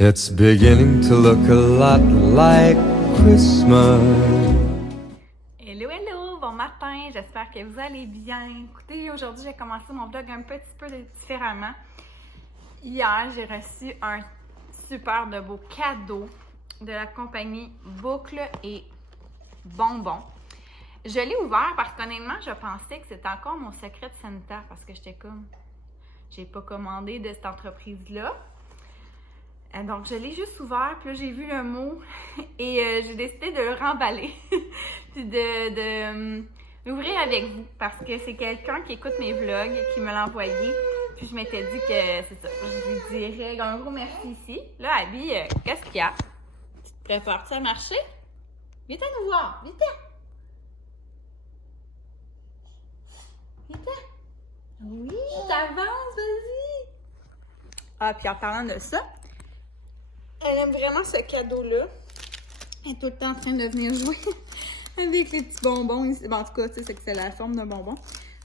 It's beginning to look a lot like Christmas. Hello, hello! Bon matin! J'espère que vous allez bien. Écoutez, aujourd'hui, j'ai commencé mon vlog un petit peu différemment. Hier, j'ai reçu un super de beau cadeau de la compagnie Boucle et Bonbons. Je l'ai ouvert parce qu'honnêtement, je pensais que c'était encore mon secret de sanitaire parce que j'étais comme, j'ai pas commandé de cette entreprise-là. Donc, je l'ai juste ouvert, puis là, j'ai vu le mot et j'ai décidé de le remballer, puis de l'ouvrir avec vous, parce que c'est quelqu'un qui écoute mes vlogs, qui me l'a envoyé, puis je m'étais dit que c'est ça, je lui dirais un gros merci ici. Là, Abby, qu'est-ce qu'il y a? Tu te prépares-tu à marcher? Viens nous voir, viens. Viens. Oui, t'avances, vas-y. Ah, puis en parlant de ça, elle aime vraiment ce cadeau-là. Elle est tout le temps en train de venir jouer avec les petits bonbons ici. Bon, en tout cas, tu sais, c'est que c'est la forme d'un bonbon.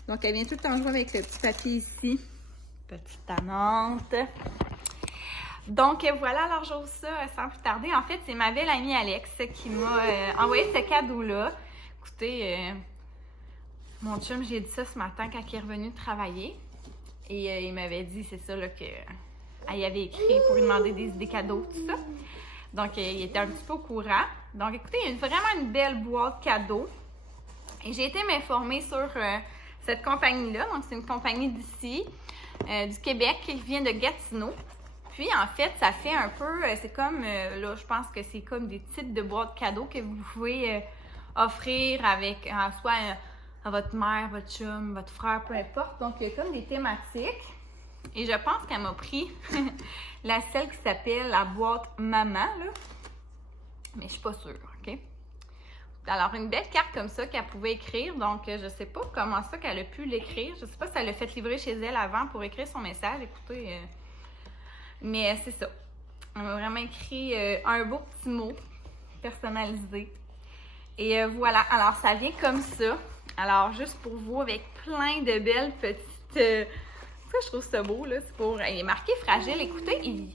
Donc, elle vient tout le temps jouer avec le petit papier ici. Petite amante. Donc, voilà, alors j'ose ça sans plus tarder. En fait, c'est ma belle amie Alex qui m'a envoyé ce cadeau-là. Écoutez, mon chum, j'ai dit ça ce matin quand il est revenu de travailler. Et il m'avait dit, c'est ça, là, que... Elle y avait écrit pour lui demander des idées cadeaux, tout ça. Donc, il était un petit peu au courant. Donc, écoutez, il y a vraiment une belle boîte cadeau. Et j'ai été m'informer sur cette compagnie-là. Donc, c'est une compagnie d'ici, du Québec, qui vient de Gatineau. Puis, en fait, ça fait un peu, c'est comme, là, je pense que c'est comme des types de boîtes cadeaux que vous pouvez offrir avec, soit à votre mère, votre chum, votre frère, peu importe. Donc, il y a comme des thématiques. Et je pense qu'elle m'a pris celle qui s'appelle la boîte maman, là. Mais je suis pas sûre, OK? Alors, une belle carte comme ça qu'elle pouvait écrire. Donc, je sais pas comment ça qu'elle a pu l'écrire. Je sais pas si elle l'a fait livrer chez elle avant pour écrire son message. Écoutez, mais c'est ça. Elle m'a vraiment écrit un beau petit mot personnalisé. Et voilà. Alors, ça vient comme ça. Alors, juste pour vous, avec plein de belles petites... Ça, je trouve ça beau, là. C'est pour... Il est marqué fragile. Écoutez,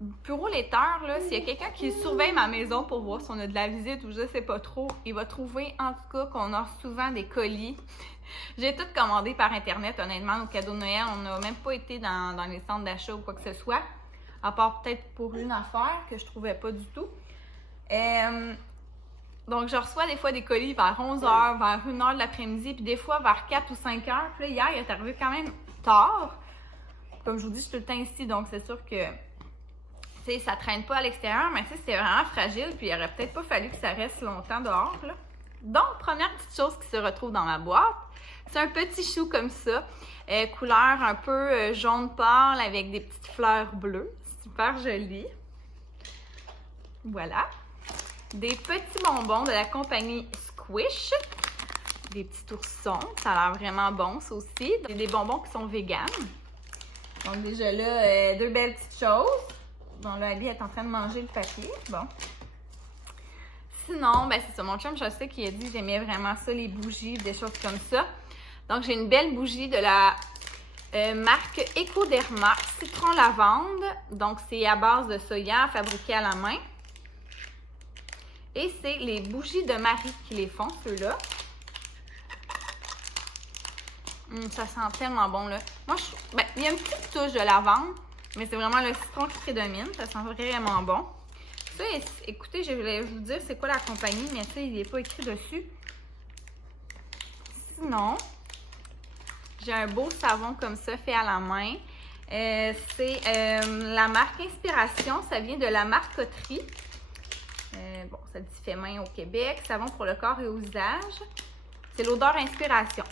bureau laitteur, là, s'il y a quelqu'un qui surveille ma maison pour voir si on a de la visite ou je sais pas trop, il va trouver, en tout cas, qu'on a souvent des colis. J'ai tout commandé par Internet, honnêtement, au cadeau de Noël. On n'a même pas été dans les centres d'achat ou quoi que ce soit, à part peut-être pour une affaire que je trouvais pas du tout. Donc, je reçois des fois des colis vers 11h, vers 1h de l'après-midi, puis des fois vers 4 ou 5h. Puis là, hier, il est arrivé quand même tard. Comme je vous dis, je suis tout le temps ici, donc c'est sûr que, tu sais, ça traîne pas à l'extérieur, mais tu sais, c'était vraiment fragile, puis il aurait peut-être pas fallu que ça reste longtemps dehors, là. Donc, première petite chose qui se retrouve dans ma boîte, c'est un petit chou comme ça, couleur un peu jaune pâle avec des petites fleurs bleues. Super joli. Voilà. Des petits bonbons de la compagnie Squish. Des petits oursons. Ça a l'air vraiment bon, ça aussi. Des bonbons qui sont véganes. Donc, déjà là, deux belles petites choses. Bon, là, Abby est en train de manger le papier. Bon. Sinon, ben c'est ça. Mon chum, je sais qu'il a dit que j'aimais vraiment ça, les bougies, des choses comme ça. Donc, j'ai une belle bougie de la marque Ecoderma Citron Lavande. Donc, c'est à base de soya, fabriqué à la main. Et c'est les bougies de Marie qui les font, ceux-là. Ça sent tellement bon, là. Moi, il y a une petite touche de lavande, mais c'est vraiment le citron qui prédomine. Ça sent vraiment bon. Ça, écoutez, je voulais vous dire c'est quoi la compagnie, mais ça, il n'est pas écrit dessus. Sinon, j'ai un beau savon comme ça, fait à la main. C'est la marque Inspiration. Ça vient de la marcoterie. Bon, ça dit fait main au Québec. Savon pour le corps et au visage. C'est l'odeur Inspiration.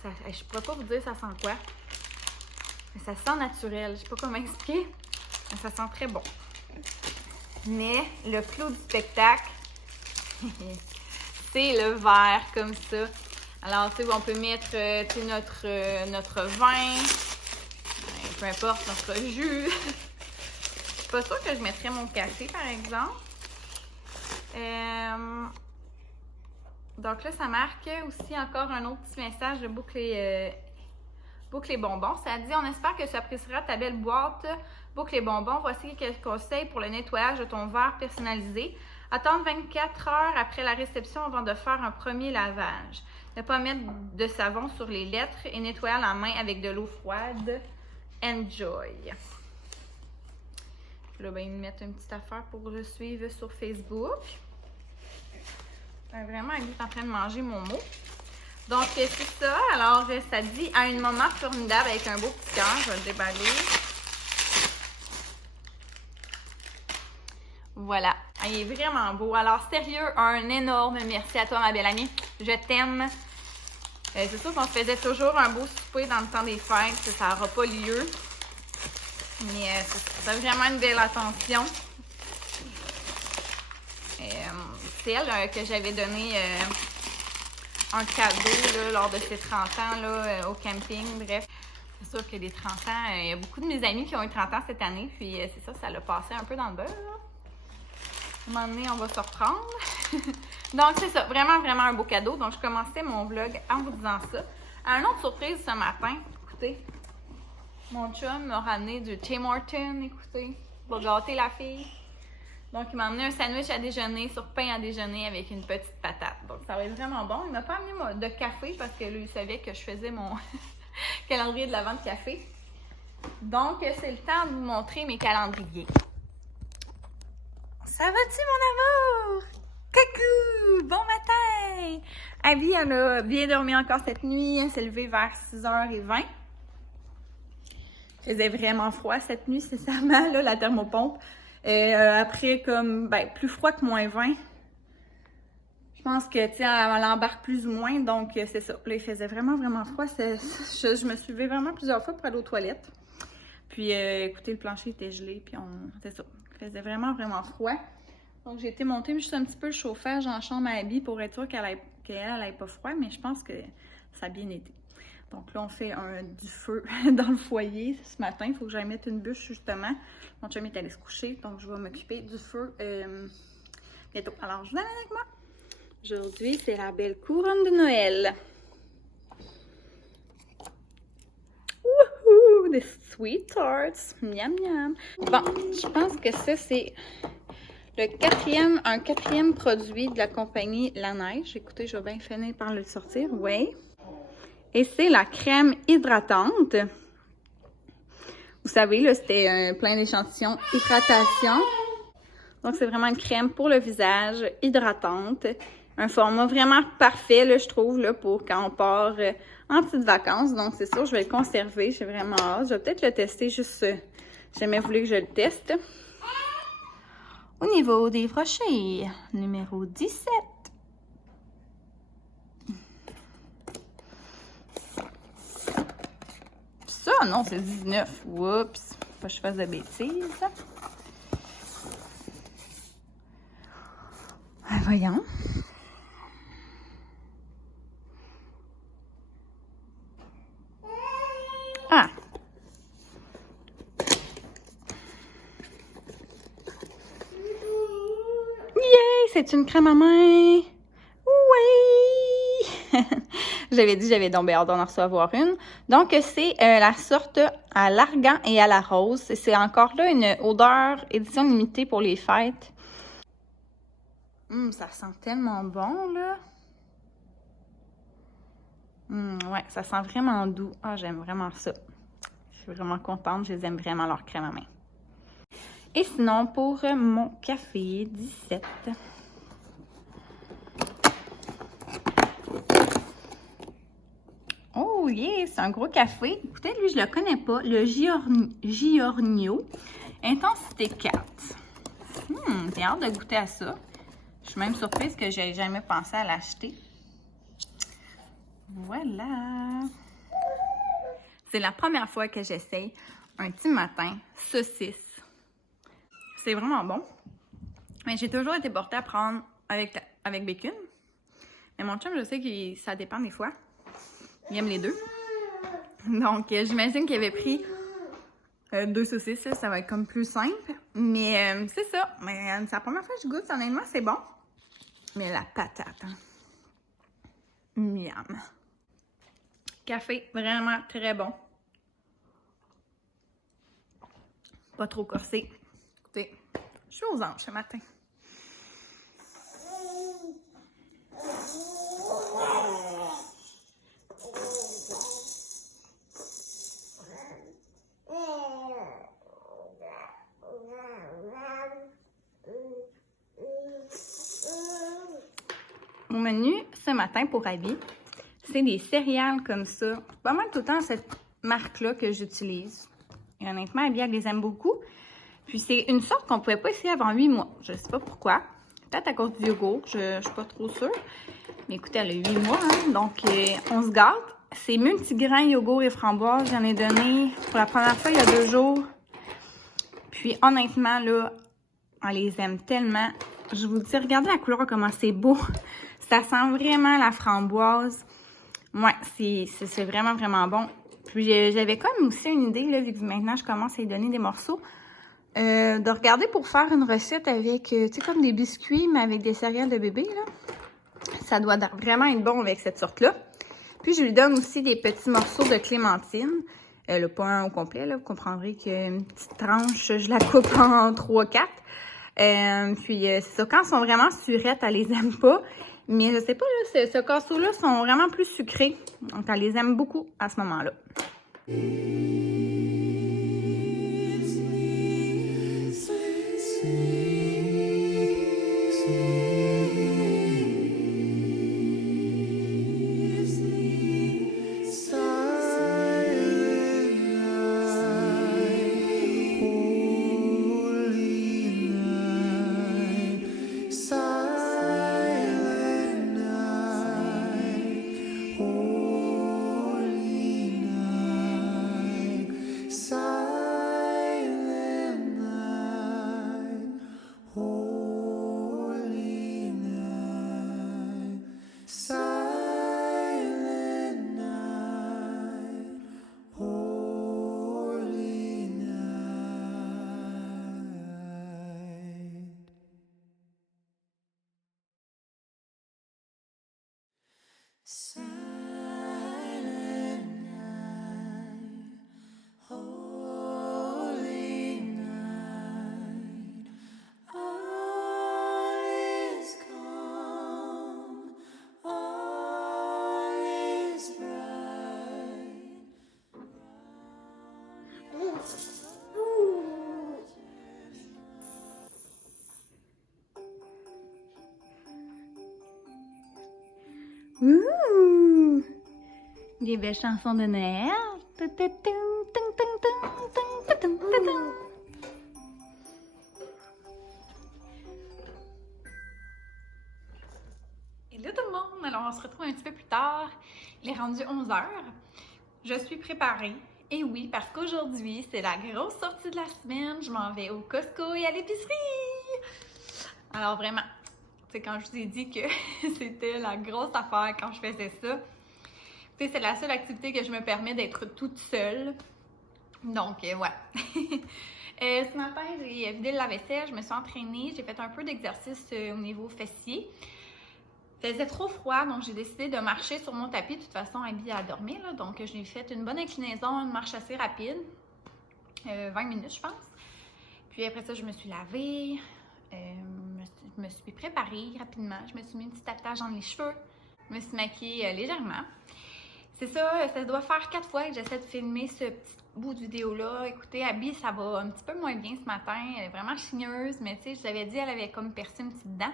Ça, je pourrais pas vous dire ça sent quoi. Mais ça sent naturel. Je sais pas comment expliquer. Mais ça sent très bon. Mais le clou du spectacle, c'est le verre comme ça. Alors, tu sais, on peut mettre notre vin, peu importe, notre jus. Je suis pas sûre que je mettrais mon café, par exemple. Donc là, ça marque aussi encore un autre petit message de boucle et Boucle et bonbons. Ça dit, on espère que tu apprécieras ta belle boîte Boucle et bonbons. Voici quelques conseils pour le nettoyage de ton verre personnalisé. Attendre 24 heures après la réception avant de faire un premier lavage. Ne pas mettre de savon sur les lettres et nettoyer la main avec de l'eau froide. Enjoy! Là, ben, ils me mettent une petite affaire pour le suivre sur Facebook. Vraiment, elle est en train de manger mon mot. Donc, c'est ça. Alors, ça dit « À un moment formidable » avec un beau petit cœur. Je vais le déballer. Voilà. Il est vraiment beau. Alors, sérieux, un énorme merci à toi, ma belle amie. Je t'aime. C'est sûr qu'on se faisait toujours un beau souper dans le temps des fêtes. Ça n'aura pas lieu. Mais c'est vraiment une belle attention. C'est elle que j'avais donné un cadeau là, lors de ses 30 ans là, au camping. Bref, c'est sûr que les 30 ans, il y a beaucoup de mes amis qui ont eu 30 ans cette année. Puis c'est ça, ça l'a passé un peu dans le beurre. Là. À un moment donné, on va se reprendre. Donc, c'est ça. Vraiment, vraiment un beau cadeau. Donc, je commençais mon vlog en vous disant ça. Une autre surprise ce matin. Écoutez, mon chum m'a ramené du Tim Hortons. Écoutez, va gâter la fille. Donc, il m'a amené un sandwich à déjeuner sur pain à déjeuner avec une petite patate. Donc, ça va être vraiment bon. Il m'a pas amené de café parce que lui, il savait que je faisais mon calendrier de l'avant de café. Donc, c'est le temps de vous montrer mes calendriers. Ça va-tu, mon amour? Coucou! Bon matin! Abby, elle a bien dormi encore cette nuit. Elle s'est levée vers 6h20. Il faisait vraiment froid cette nuit, sincèrement, là, la thermopompe. Après, comme, ben, plus froid que -20. Je pense que, tu sais, elle embarque plus ou moins, donc c'est ça. Là, il faisait vraiment, vraiment froid. Je me suis levée vraiment plusieurs fois pour aller aux toilettes. Puis, écoutez, le plancher était gelé, puis c'est ça. Il faisait vraiment, vraiment froid. Donc, j'ai été monter juste un petit peu le chauffage en chambre à Abby pour être sûre qu'elle n'ait pas froid, mais je pense que ça a bien été. Donc là, on fait du feu dans le foyer ce matin. Il faut que j'aille mettre une bûche, justement. Mon chum est allé se coucher, donc je vais m'occuper du feu bientôt. Alors, je vous amène avec moi. Aujourd'hui, c'est la belle couronne de Noël. Wouhou! Des sweet tarts. Miam, miam. Bon, je pense que ça, c'est un quatrième produit de la compagnie La Neige. Écoutez, je vais bien finir par le sortir. Oui. Et c'est la crème hydratante. Vous savez, là, c'était plein d'échantillons hydratation. Donc, c'est vraiment une crème pour le visage, hydratante. Un format vraiment parfait, là, je trouve, là, pour quand on part en petites vacances. Donc, c'est sûr, je vais le conserver. J'ai vraiment hâte. Je vais peut-être le tester juste... J'ai jamais voulu que je le teste. Au niveau des brochets, numéro 17. Ça, non, c'est 19. Oups. Faut que je fasse de bêtises. Voyons. Ah. Yay! C'est une crème à main. Oui! J'avais dit j'avais donc hâte d'en recevoir une. Donc, c'est la sorte à l'argan et à la rose. C'est encore là une odeur édition limitée pour les fêtes. Ça sent tellement bon, là. Ouais, ça sent vraiment doux. Ah, j'aime vraiment ça. Je suis vraiment contente. Je les aime vraiment, leur crème à main. Et sinon, pour mon café 17... Oh yeah, c'est un gros café. Écoutez, lui, je le connais pas. Le Giornio Intensité 4. J'ai hâte de goûter à ça. Je suis même surprise que j'ai jamais pensé à l'acheter. Voilà. C'est la première fois que j'essaye un petit matin saucisse. C'est vraiment bon. Mais j'ai toujours été portée à prendre avec bacon. Mais mon chum, je sais que ça dépend des fois. Il aime les deux. Donc, j'imagine qu'il avait pris 2 saucisses. Là, ça va être comme plus simple. Mais c'est ça. Mais c'est la première fois que je goûte. Honnêtement, c'est bon. Mais la patate, hein. Miam. Café, vraiment très bon. pas trop corsé. Écoutez, je suis aux anges ce matin. Mon menu ce matin pour Abby, c'est des céréales comme ça. Pas mal tout le temps cette marque-là que j'utilise. Et honnêtement, Abby, elle les aime beaucoup. Puis c'est une sorte qu'on ne pouvait pas essayer avant 8 mois. Je ne sais pas pourquoi. Peut-être à cause du yogourt, je ne suis pas trop sûre. Mais écoutez, elle a 8 mois, hein, donc on se gâte. C'est multigrain, yogourt et framboise. J'en ai donné pour la première fois il y a 2 jours. Puis honnêtement, là, on les aime tellement. Je vous dis, regardez la couleur, comment c'est beau. Ça sent vraiment la framboise. Ouais, c'est vraiment, vraiment bon. Puis j'avais comme aussi une idée, là, vu que maintenant je commence à y donner des morceaux, de regarder pour faire une recette avec, tu sais, comme des biscuits, mais avec des céréales de bébé, là. Ça doit vraiment être bon avec cette sorte-là. Puis je lui donne aussi des petits morceaux de clémentine. Pas un au complet, là. Vous comprendrez qu'une petite tranche, je la coupe en 3-4. Puis c'est ça, quand elles sont vraiment surettes, elle les aime pas. Mais je sais pas, là, ce casseau-là sont vraiment plus sucrés. Donc, elle les aime beaucoup à ce moment-là. Ouh! Des belles chansons de Noël. Hello tout le monde! Alors on se retrouve un petit peu plus tard. Il est rendu 11h. Je suis préparée. Et oui, parce qu'aujourd'hui, c'est la grosse sortie de la semaine. Je m'en vais au Costco et à l'épicerie. Alors vraiment, c'est quand je vous ai dit que c'était la grosse affaire quand je faisais ça. C'est la seule activité que je me permets d'être toute seule. Donc, ouais. Ce matin, j'ai vidé le lave-vaisselle, je me suis entraînée, j'ai fait un peu d'exercice au niveau fessier. Il faisait trop froid, donc j'ai décidé de marcher sur mon tapis. De toute façon, Abby a dormi, là, donc j'ai fait une bonne inclinaison, une marche assez rapide. 20 minutes, je pense. Puis après ça, je me suis lavée. Je me suis préparée rapidement. Je me suis mis une petite attache dans les cheveux. Je me suis maquillée légèrement. C'est ça, ça doit faire 4 fois que j'essaie de filmer ce petit bout de vidéo-là. Écoutez, Abby, ça va un petit peu moins bien ce matin. Elle est vraiment chigneuse, mais tu sais, je l'avais dit, elle avait comme percé une petite dent.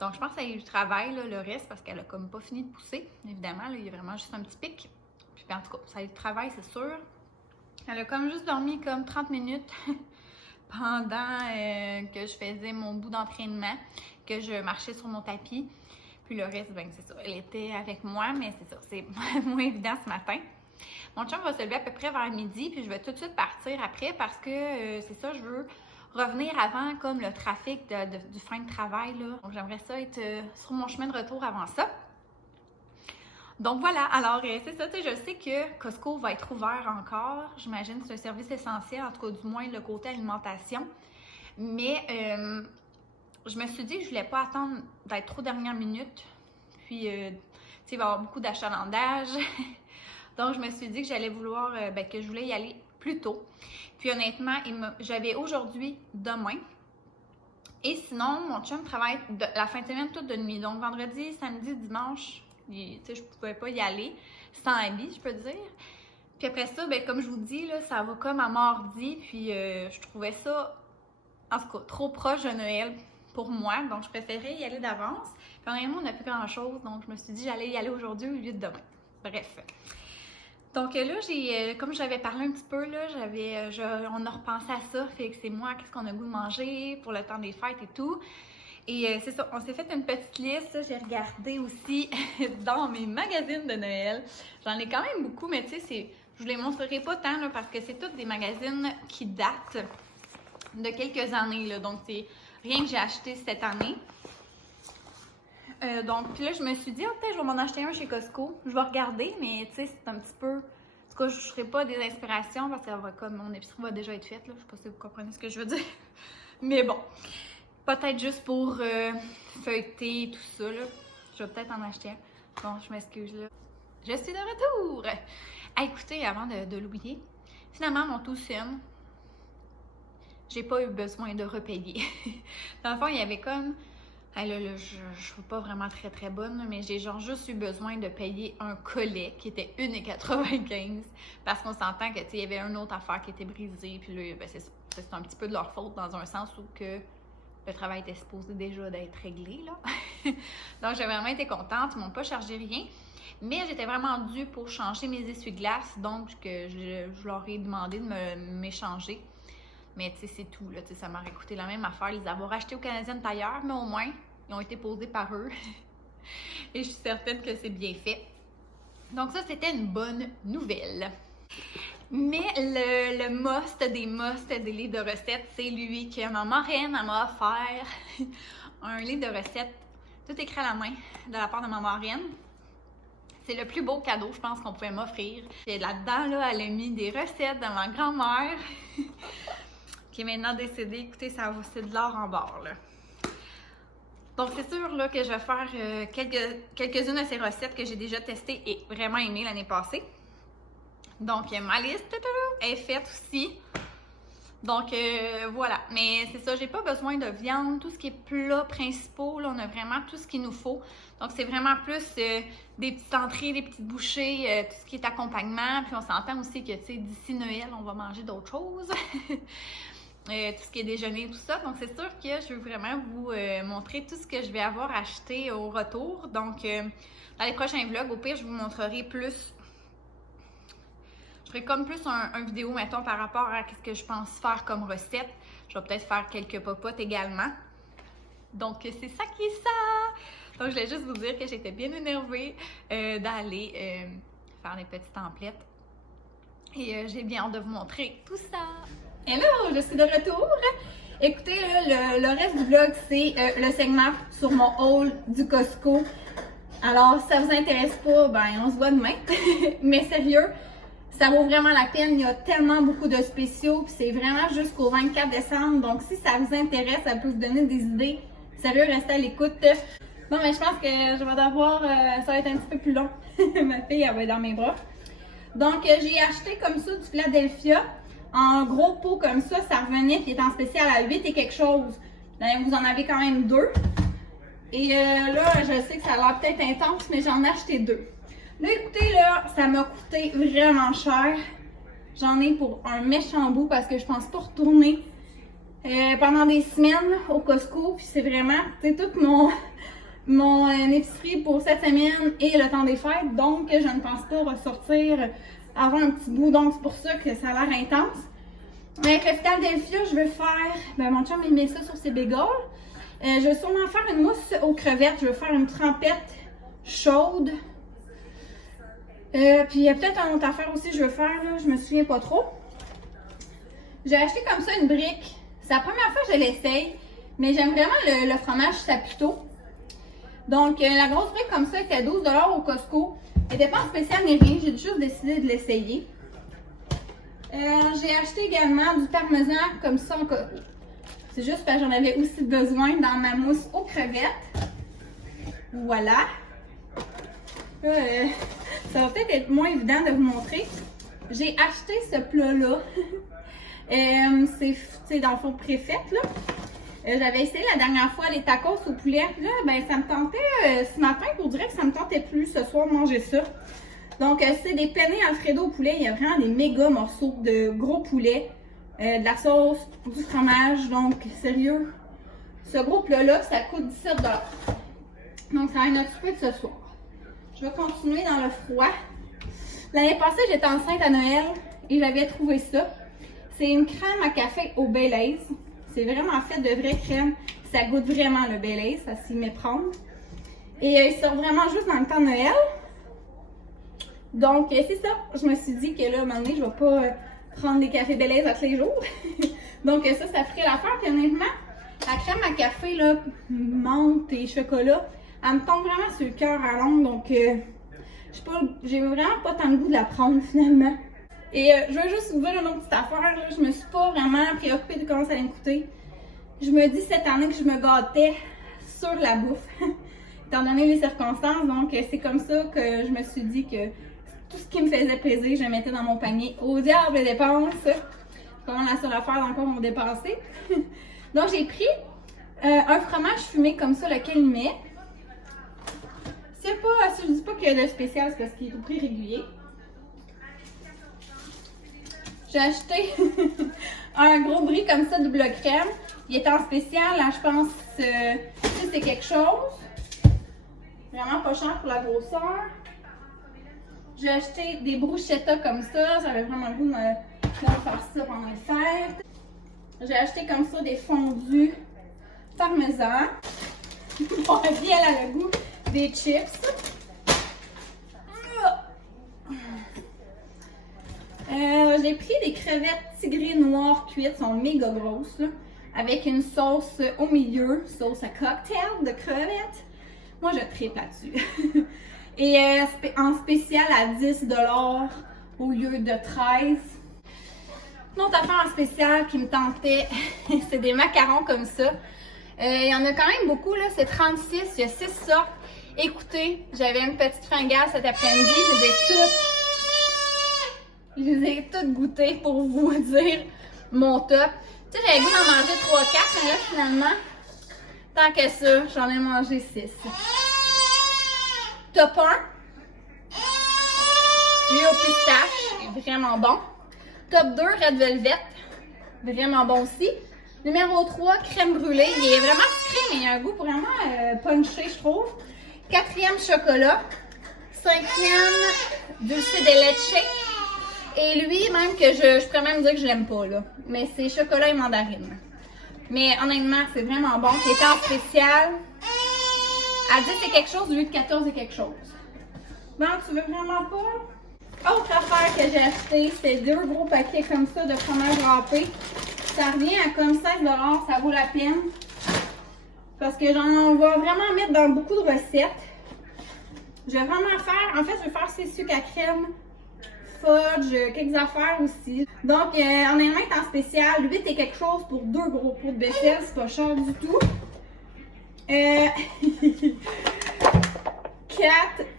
Donc, je pense qu'elle a eu du travail, là, le reste, parce qu'elle a comme pas fini de pousser. Évidemment, là, il y a vraiment juste un petit pic. Puis, en tout cas, ça a eu du travail, c'est sûr. Elle a comme juste dormi comme 30 minutes pendant que je faisais mon bout d'entraînement, que je marchais sur mon tapis. Puis le reste, ben c'est ça, elle était avec moi, mais c'est ça, c'est moins évident ce matin. Mon chum va se lever à peu près vers midi, puis je vais tout de suite partir après parce que c'est ça, je veux revenir avant comme le trafic du fin de travail, là. Donc j'aimerais ça être sur mon chemin de retour avant ça. Donc voilà, alors c'est ça, je sais que Costco va être ouvert encore. J'imagine que c'est un service essentiel, en tout cas du moins le côté alimentation. Mais je me suis dit que je voulais pas attendre d'être trop dernière minute. Puis, tu sais, il va y avoir beaucoup d'achalandage. Donc, je me suis dit que j'allais vouloir, que je voulais y aller plus tôt. Puis honnêtement, j'avais aujourd'hui, demain. Et sinon, mon chum travaille la fin de semaine toute de nuit. Donc vendredi, samedi, dimanche, tu sais, je pouvais pas y aller sans habit, je peux dire. Puis après ça, ben comme je vous dis, là, ça va comme à mardi. Puis je trouvais ça, en tout cas, trop proche de Noël pour moi. Donc je préférais y aller d'avance. Puis honnêtement, on n'a plus grand-chose. Donc je me suis dit j'allais y aller aujourd'hui au lieu de demain. Bref. Donc là, comme j'avais parlé un petit peu, là, on a repensé à ça. Fait que c'est moi, qu'est-ce qu'on a goût de manger pour le temps des fêtes et tout. Et c'est ça, on s'est fait une petite liste. J'ai regardé aussi dans mes magazines de Noël. J'en ai quand même beaucoup, mais tu sais, je vous les montrerai pas tant là, parce que c'est tous des magazines qui datent de quelques années. Là, donc, c'est rien que j'ai acheté cette année. Donc, puis là, je me suis dit, peut-être je vais m'en acheter un chez Costco. Je vais regarder, mais tu sais, c'est un petit peu... En tout cas, je ne ferai pas des inspirations parce que comme mon épicerie va déjà être faite. Là. Je ne sais pas si vous comprenez ce que je veux dire. Mais bon, peut-être juste pour feuilleter et tout ça. Là. Je vais peut-être en acheter un. Bon, je m'excuse là. Je suis de retour! Écoutez, avant de l'oublier, finalement, mon Tucson, j'ai pas eu besoin de repayer. Dans le fond, il y avait comme... Là, je suis pas vraiment très bonne, mais j'ai genre juste eu besoin de payer un collet qui était 1,95 parce qu'on s'entend que, tu sais, il y avait une autre affaire qui était brisée, puis là, ben, c'est un petit peu de leur faute dans un sens où que le travail était supposé déjà d'être réglé, là. Donc, j'ai vraiment été contente, ils m'ont pas chargé rien, mais j'étais vraiment due pour changer mes essuie-glaces, donc que je leur ai demandé de m'échanger. Mais tu sais, c'est tout, là. Tu sais, ça m'aurait coûté la même affaire les avoir achetés au Canadian Tire, mais au moins, ils ont été posés par eux. Et je suis certaine que c'est bien fait. Donc ça, c'était une bonne nouvelle. Mais le must des livres de recettes, c'est lui que ma marraine m'a offert. Un livre de recettes, tout écrit à la main, de la part de ma marraine. C'est le plus beau cadeau, je pense, qu'on pouvait m'offrir. Et là-dedans, là, elle a mis des recettes de ma grand-mère. Qui est maintenant décédée. Écoutez, c'est de l'or en barre, là. Donc, c'est sûr là, que je vais faire quelques-unes de ces recettes que j'ai déjà testées et vraiment aimées l'année passée. Donc, ma liste est faite aussi. Donc, voilà. Mais c'est ça, j'ai pas besoin de viande. Tout ce qui est plats principaux, là, on a vraiment tout ce qu'il nous faut. Donc, c'est vraiment plus des petites entrées, des petites bouchées, tout ce qui est accompagnement. Puis, on s'entend aussi que, tu sais, d'ici Noël, on va manger d'autres choses. Tout ce qui est déjeuner, tout ça. Donc, c'est sûr que je veux vraiment vous montrer tout ce que je vais avoir acheté au retour. Donc, dans les prochains vlogs, au pire, je vous montrerai plus... Je ferai comme plus un vidéo, mettons, par rapport à ce que je pense faire comme recette. Je vais peut-être faire quelques popotes également. Donc, c'est ça qui est ça! Donc, je voulais juste vous dire que j'étais bien énervée d'aller faire les petites emplettes. Et j'ai bien hâte de vous montrer tout ça! Hello, je suis de retour. Écoutez, là, le reste du vlog, c'est le segment sur mon haul du Costco. Alors, si ça vous intéresse pas, ben on se voit demain. Mais sérieux, ça vaut vraiment la peine. Il y a tellement beaucoup de spéciaux, puis c'est vraiment jusqu'au 24 décembre. Donc, si ça vous intéresse, ça peut vous donner des idées. Sérieux, restez à l'écoute. Bon, mais je pense que je vais devoir, ça va être un petit peu plus long. Ma fille, elle va être dans mes bras. Donc, j'ai acheté comme ça du Philadelphia. En gros pot comme ça, ça revenait, qui est en spécial à 8 et quelque chose. Vous en avez quand même 2. Et là, je sais que ça a l'air peut-être intense, mais j'en ai acheté 2. Là, écoutez, là, ça m'a coûté vraiment cher. J'en ai pour un méchant bout parce que je pense pas retourner pendant des semaines au Costco. Puis c'est vraiment, c'est toute mon épicerie pour cette semaine et le temps des fêtes. Donc, je ne pense pas ressortir avant un petit bout. Donc, c'est pour ça que ça a l'air intense. Avec le Philadelphia, je vais faire... Ben, mon chum, il met ça sur ses bagels. Je vais sûrement faire une mousse aux crevettes. Je vais faire une trempette chaude. Puis, il y a peut-être une autre affaire aussi que je vais faire, là. Je me souviens pas trop. J'ai acheté comme ça une brique. C'est la première fois que je l'essaye. Mais j'aime vraiment le fromage Saputo. Donc, la grosse brique comme ça était à 12 $ au Costco. Elle n'était pas en spécial ni rien. J'ai juste décidé de l'essayer. J'ai acheté également du parmesan comme ça en Costco. C'est juste parce que j'en avais aussi besoin dans ma mousse aux crevettes. Voilà. Ça va peut-être être moins évident de vous montrer. j'ai acheté ce plat-là. C'est dans le fond préfet, là. J'avais essayé la dernière fois les tacos au poulet. Là, ben, ça me tentait ce matin, pour dire que ça me tentait plus ce soir de manger ça. Donc, c'est des penne Alfredo au poulet. Il y a vraiment des méga morceaux de gros poulet, de la sauce, du fromage. Donc, sérieux, ce gros plat-là, ça coûte 17 $. Donc, ça va être notre souper de ce soir. Je vais continuer dans le froid. L'année passée, j'étais enceinte à Noël et j'avais trouvé ça. C'est une crème à café au Baileys. C'est vraiment fait de vraie crème. Ça goûte vraiment le Baileys, ça s'y méprendre. Et il sort vraiment juste dans le temps de Noël. Donc, c'est ça. Je me suis dit que là, maintenant, je vais pas prendre des cafés Baileys à tous les jours. Donc, ça ferait l'affaire. Puis honnêtement, la crème à café, là, menthe et chocolat, elle me tombe vraiment sur le cœur à longue. Donc, j'ai vraiment pas tant le goût de la prendre finalement. Et je veux juste vous dire une autre petite affaire. Là. Je me suis pas vraiment préoccupée de comment ça allait me coûter. Je me dis cette année que je me gâtais sur la bouffe. Étant donné les circonstances, donc c'est comme ça que je me suis dit que tout ce qui me faisait plaisir, je le mettais dans mon panier. Au diable les dépenses! Comment la seule affaire encore m'ont dépensé. Donc j'ai pris un fromage fumé comme ça, lequel il met. Si je dis pas qu'il y a de spécial, c'est parce qu'il est au prix régulier. J'ai acheté un gros brie comme ça, double crème. Il est en spécial, là, je pense que c'est quelque chose. Vraiment pas cher pour la grosseur. J'ai acheté des bruschettas comme ça. J'avais vraiment le goût de me faire ça pendant les fêtes. J'ai acheté comme ça des fondus parmesan. Bon, puis elle a le goût des chips. J'ai pris des crevettes tigrées noires cuites, sont méga grosses, là, avec une sauce au milieu, sauce à cocktail de crevettes. Moi, je tripe là-dessus. Et en spécial à 10 $ au lieu de 13. Une autre affaire en spécial qui me tentait, c'est des macarons comme ça. Il y en a quand même beaucoup, là, c'est 36, il y a 6 sortes. Écoutez, j'avais une petite fringale cet après-midi, je les ai toutes goûtées pour vous dire mon top. Tu sais, j'avais goût d'en manger 3-4, mais là, finalement, tant que ça, j'en ai mangé 6. Top 1, lui au pistache, est vraiment bon. Top 2, Red Velvet, vraiment bon aussi. Numéro 3, crème brûlée, il est vraiment sucré, mais il a un goût vraiment punché, je trouve. 4e, chocolat. 5e, dulce de leche. Et lui, même que je pourrais même dire que je l'aime pas, là. Mais c'est chocolat et mandarine. Mais honnêtement, c'est vraiment bon. Il était en spécial. À 10 et quelque chose, lui de 14 et quelque chose. Bon, tu veux vraiment pas? Autre affaire que j'ai acheté, c'est 2 gros paquets comme ça de fromage râpé. Ça revient à comme 16 $, ça vaut la peine. Parce que j'en vais vraiment mettre dans beaucoup de recettes. Je vais vraiment faire, en fait, je vais faire ces sucres à crème, fudge, quelques affaires aussi. Donc, honnêtement, il est en spécial. 8 et quelque chose pour 2 gros pots de vaisselle, c'est pas cher du tout. 4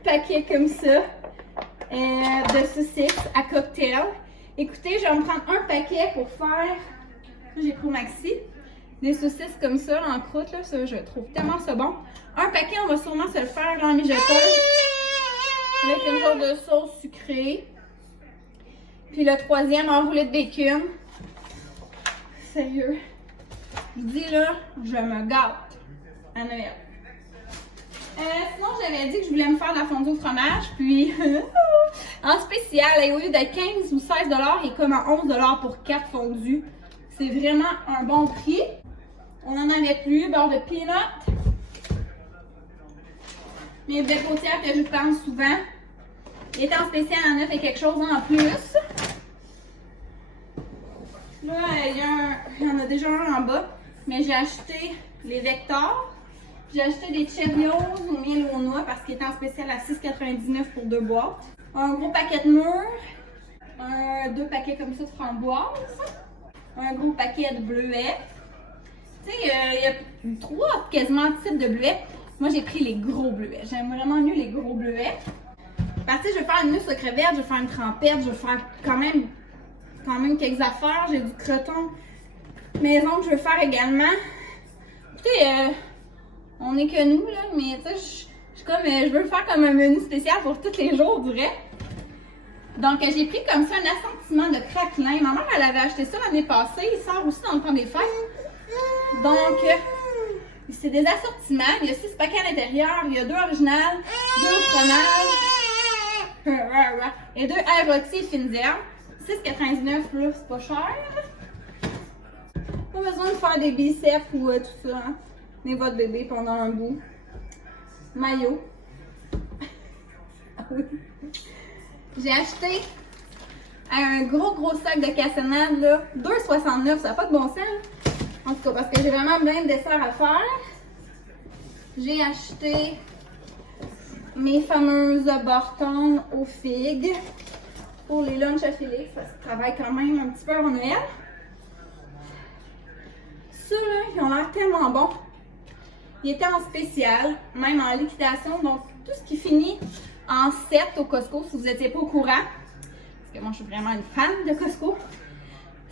paquets comme ça de saucisses à cocktail. Écoutez, je vais me prendre un paquet pour faire, j'ai pris au maxi, des saucisses comme ça en croûte, là, ça, je trouve tellement ça bon. Un paquet, on va sûrement se le faire dans la mijoteuse avec une sorte de sauce sucrée. Puis le 3e, enroulé de bacon. Sérieux, je dis là, je me gâte à Noël. Sinon, j'avais dit que je voulais me faire de la fondue au fromage, puis en spécial, et au lieu de 15 ou 16 $, il est comme à 11 $ pour 4 fondus. C'est vraiment un bon prix. On en avait plus, beurre de peanut. Mes blés côtières que je prends souvent. Il est en spécial à 9 et quelque chose en plus. Là, il y en a déjà un en bas, mais j'ai acheté les Vector. J'ai acheté des Cheerios au miel aux noix parce qu'il est en spécial à 6,99 pour 2 boîtes. Un gros paquet de mûres. 2 paquets comme ça de framboises. Un gros paquet de bleuets. Tu sais, il y a 3 quasiment types de bleuets. Moi, j'ai pris les gros bleuets. J'aime vraiment mieux les gros bleuets. Parce que je vais faire une mousse aux crevettes, je vais faire une trempette, je vais faire quand même quelques affaires. J'ai du croton maison que je veux faire également. Écoutez, on est que nous, là, mais tu sais, je veux faire comme un menu spécial pour tous les jours, on dirait. Donc, j'ai pris comme ça un assortiment de craquelins. Ma mère, elle avait acheté ça l'année passée. Il sort aussi dans le temps des fêtes. Donc, c'est des assortiments. Il y a 6 paquets à l'intérieur. Il y a 2 originales, 2 au fromage et 2 airs rôtis fines herbes. 6,99 là, c'est pas cher. Pas besoin de faire des biceps ou tout ça. Hein. Tenez votre bébé pendant un bout. Maillot. Ah oui. J'ai acheté un gros sac de cassonade, là. 2,69, ça n'a pas de bon sens. Là. En tout cas, parce que j'ai vraiment plein de desserts à faire. J'ai acheté mes fameuses Barton aux figues pour les lunchs à Félix, parce qu'il travaille quand même un petit peu en Noël. Ça, là, ils ont l'air tellement bons. Ils étaient en spécial, même en liquidation, donc tout ce qui finit en 7 au Costco, si vous n'étiez pas au courant, parce que moi, je suis vraiment une fan de Costco.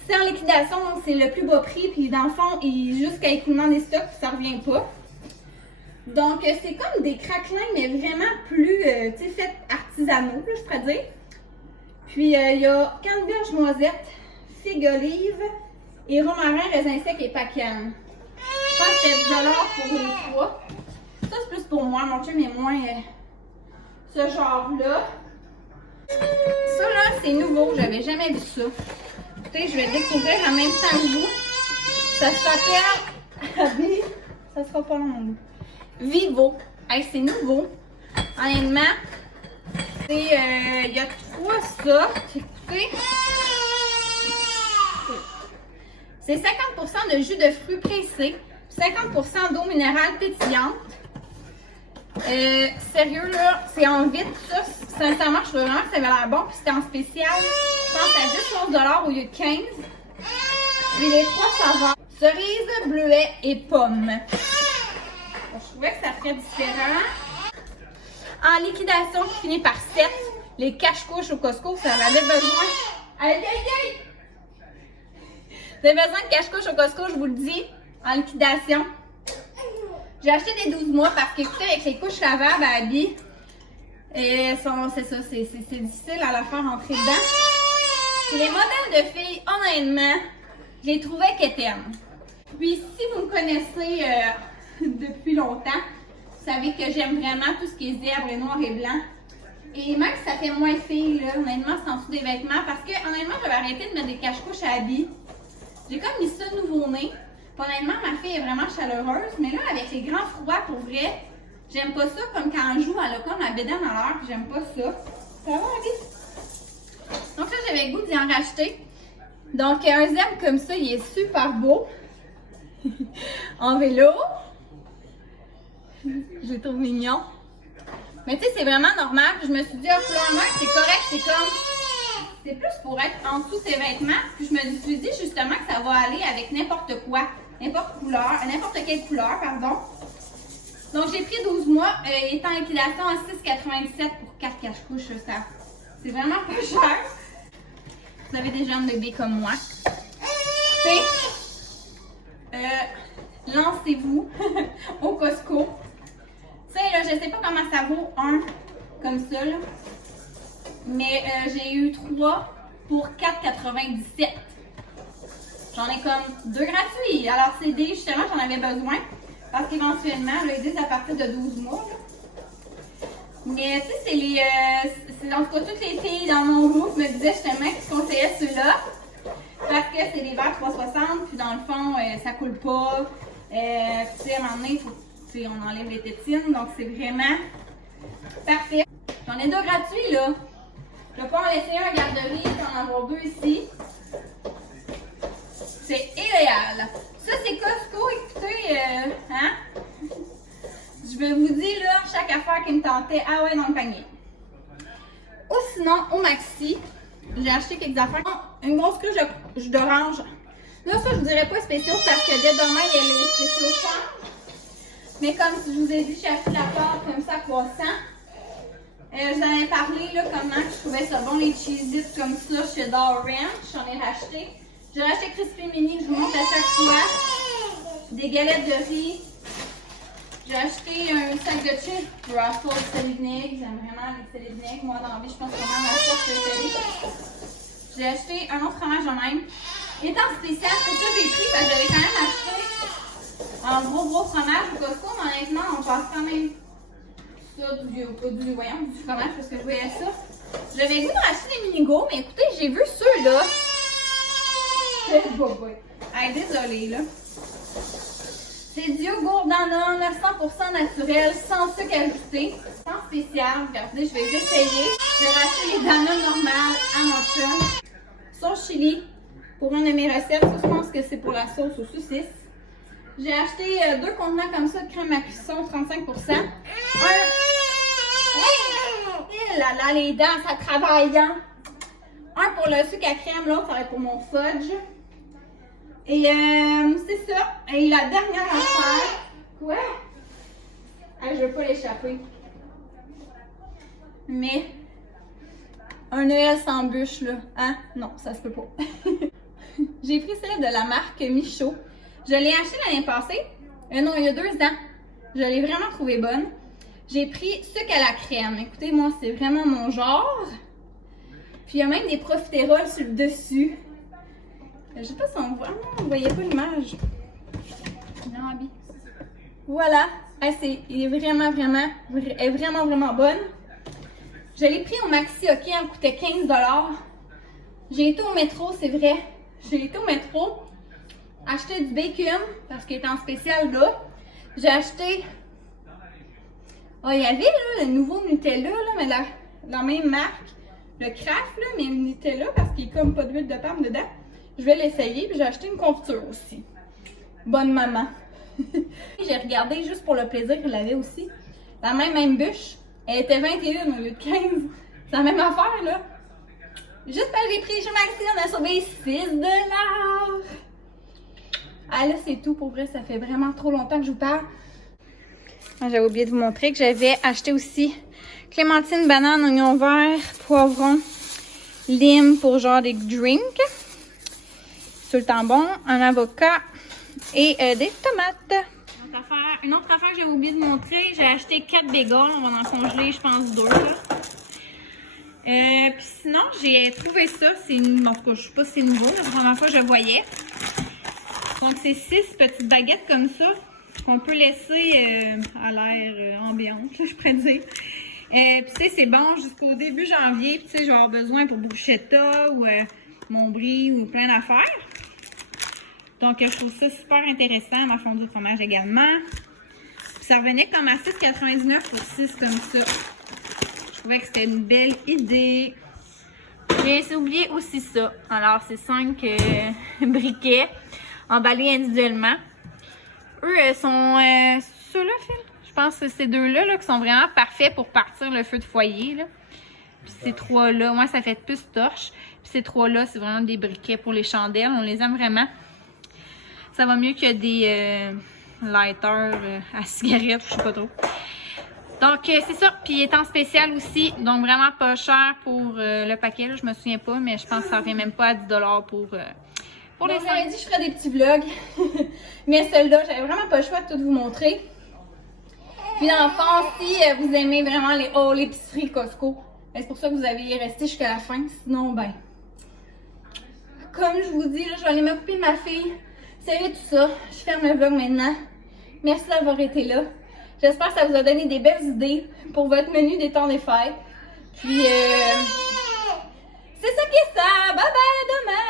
C'est en liquidation, donc c'est le plus bas prix, puis dans le fond, jusqu'à écoulement des stocks, ça ne revient pas. Donc, c'est comme des craquelins, mais vraiment plus, tu sais, faits artisanaux, là, je pourrais dire. Puis, il y a canneberge noisette, figue olive et romarin, raisin sec et pacane. Je pense que c'était 10$ pour les 3. Ça, c'est plus pour moi. Mon chum est moins ce genre-là. Ça, là, c'est nouveau. J'avais jamais vu ça. Écoutez, je vais découvrir en même temps que vous. Ça s'appelle... ça sera pas long. Vivo. Hey, c'est nouveau. Honnêtement, il y a 3 sortes. Écoutez. C'est 50% de jus de fruits pressés, 50% d'eau minérale pétillante. Sérieux, là, c'est en vide, ça. Sincèrement, je trouvais vraiment que ça avait l'air bon. Puis c'était en spécial, je pense à 10 $ au lieu de 15. Et les 3 saveurs, cerise, bleuet et pomme. Je trouvais que ça ferait différent. En liquidation qui finit par 7, les cache-couches au Costco, ça en avait besoin. Aïe, aïe, aïe! Vous avez besoin de cache-couche au Costco, je vous le dis, en liquidation. J'ai acheté des 12 mois parce que, écoutez, avec les couches lavables à habits, c'est ça, c'est difficile à la faire entrer dedans. Puis les modèles de filles, honnêtement, je les trouvais quétaines. Puis si vous me connaissez depuis longtemps, vous savez que j'aime vraiment tout ce qui est zèbre et noir et blanc. Et même si ça fait moins fille, là, honnêtement, c'est en dessous des vêtements. Parce que, honnêtement, j'avais arrêté de mettre des cache-couches à habits. J'ai comme mis ça nouveau-né. Honnêtement, ma fille est vraiment chaleureuse. Mais là, avec les grands froids, pour vrai, j'aime pas ça. Comme quand elle joue, elle a comme la bédaine à l'heure. J'aime pas ça. Ça va, Alice? Donc là, j'avais le goût d'y en racheter. Donc, un zèbre comme ça, il est super beau. En vélo. Je le trouve mignon. Mais tu sais, c'est vraiment normal. Puis je me suis dit, oh, couleur c'est correct. C'est comme... C'est plus pour être en dessous ses vêtements. Puis je me suis dit justement que ça va aller avec n'importe quoi. N'importe quelle couleur, pardon. Donc j'ai pris 12 mois. Il est en liquidation à 6,97 pour 4 cache-couches. C'est vraiment pas cher. Vous avez des jeunes bébés comme moi. Lancez-vous au Costco. Tu sais, là, je sais pas comment ça vaut un comme ça, là. Mais j'ai eu 3 pour 4,97. J'en ai comme 2 gratuits. Alors, c'est des, justement, j'en avais besoin. Parce qu'éventuellement, là, ils disent à partir de 12 mois. Là. Mais, tu sais, c'est les. C'est en tout cas, toutes les filles dans mon groupe me disaient justement qu'ils conseillaient ceux-là. Parce que c'est des verres 360. Puis, dans le fond, ça coule pas. Tu sais, à un moment donné, on enlève les tétines. Donc, c'est vraiment parfait. J'en ai 2 gratuits, là. Je vais pas en laisser un à garderie, je vais en avoir 2 ici. C'est idéal. Ça, c'est Costco, écoutez, hein? Je vous dis, là, chaque affaire qui me tentait, ah ouais, dans le panier. Ou sinon, au Maxi, j'ai acheté quelques affaires. Une grosse cruche de jus d'orange. Là, ça, je vous dirais pas spéciaux parce que dès demain, il y a les spéciaux change. Mais comme je vous ai dit, j'ai acheté la pâte comme ça, 300. Je vous en avais parlé, là, comment je trouvais ça bon, les Cheez-Its comme ça, Cheddar Ranch. J'en ai racheté. J'ai racheté Crispy Mini, je vous montre à chaque fois. Des galettes de riz. J'ai acheté un sac de chips Ruffles sel vinaigre. J'aime vraiment les sel vinaigre. Moi, dans la vie, je pense vraiment à la sauce préférée. J'ai acheté un autre fromage de même. Il est en spécial, c'est pour ça que j'ai pris, parce que j'avais quand même acheté un gros fromage au Costco, mais honnêtement, on passe quand même ça du fromage parce que je voyais ça. J'avais le goût d'acheter des mini-go, mais écoutez, j'ai vu ceux-là. Hey, désolée, là. C'est du yogourt Danone, 100% naturel, sans sucre ajouté, sans spécial. Regardez, je vais les essayer. Je vais racheter les Danone normales à mon chum. Sauce chili pour une de mes recettes. Ça, je pense que c'est pour la sauce aux saucisses. J'ai acheté 2 contenants comme ça de crème à cuisson, 35%. Et là là, les dents, ça travaille, hein? Un pour le sucre à crème, l'autre, ça va être pour mon fudge. Et c'est ça. Et la dernière affaire. Quoi? Ah, je veux pas l'échapper. Mais un Noël sans bûche, là. Hein? Non, ça se peut pas. J'ai pris celle de la marque Michaud. Je l'ai acheté l'année passée. Non, il y a 2 ans. Je l'ai vraiment trouvée bonne. J'ai pris sucre à la crème. Écoutez, moi, c'est vraiment mon genre. Puis il y a même des profiteroles sur le dessus. Je sais pas si on voit. Ah non, vous voyez pas l'image. Non, Abby. Voilà. Elle est vraiment bonne. Je l'ai pris au Maxi OK, elle coûtait 15 $. J'ai été au métro, c'est vrai. J'ai été au métro, acheter du bacon parce qu'il est en spécial là. J'ai acheté. Oh, il y avait là, le nouveau Nutella, là, mais la même marque. Le Kraft, là, mais le Nutella parce qu'il n'y a comme pas d'huile de palme dedans. Je vais l'essayer, puis j'ai acheté une confiture aussi. Bonne maman. J'ai regardé juste pour le plaisir, il l'avait aussi. La même bûche. Elle était 21 au lieu de 15. C'est la même affaire, là. Juste parce que j'ai pris chez Maxi, on a sauvé 6 $. Ah là, c'est tout. Pour vrai, ça fait vraiment trop longtemps que je vous parle. J'avais oublié de vous montrer que j'avais acheté aussi clémentine, banane, oignon vert, poivron, lime pour genre des drinks. Sur le temps bon, un avocat et des tomates. Une autre affaire que j'avais oublié de montrer, j'ai acheté 4 bagels. On va en congeler, je pense, 2. Puis sinon, j'ai trouvé ça. En tout cas, je sais pas si c'est nouveau. La première fois que je voyais. Donc, c'est 6 petites baguettes comme ça qu'on peut laisser à l'air ambiante, je pourrais dire. Puis tu sais, c'est bon jusqu'au début janvier. Puis tu sais, je vais avoir besoin pour bruschetta ou mon brie ou plein d'affaires. Donc, je trouve ça super intéressant. Ma fondue de fromage également. Puis ça revenait comme à 6,99 pour 6 comme ça. Je trouvais que c'était une belle idée. J'ai oublié aussi ça. Alors, c'est 5 briquets emballés individuellement. Eux, sont ceux-là, Phil? Je pense que c'est ces 2-là là, qui sont vraiment parfaits pour partir le feu de foyer. Là. Puis ces 3-là, moi, ça fait plus torche. Puis ces 3-là, c'est vraiment des briquets pour les chandelles. On les aime vraiment. Ça va mieux que des lighters à cigarettes, je sais pas trop. Donc, c'est ça. Puis il est en spécial aussi. Donc, vraiment pas cher pour le paquet. Là, je me souviens pas, mais je pense que ça revient même pas à 10 $ pour les 5. J'avais dit que je ferais des petits vlogs. Mais celle-là, j'avais vraiment pas le choix de tout vous montrer. Puis dans le fond, si vous aimez vraiment les hauls épiceries Costco, c'est pour ça que vous avez resté jusqu'à la fin. Sinon, ben, comme je vous dis, là, je vais aller m'occuper de ma fille. C'est tout ça. Je ferme le vlog maintenant. Merci d'avoir été là. J'espère que ça vous a donné des belles idées pour votre menu des temps des fêtes. Puis, c'est ça qui est ça. Bye bye, à demain!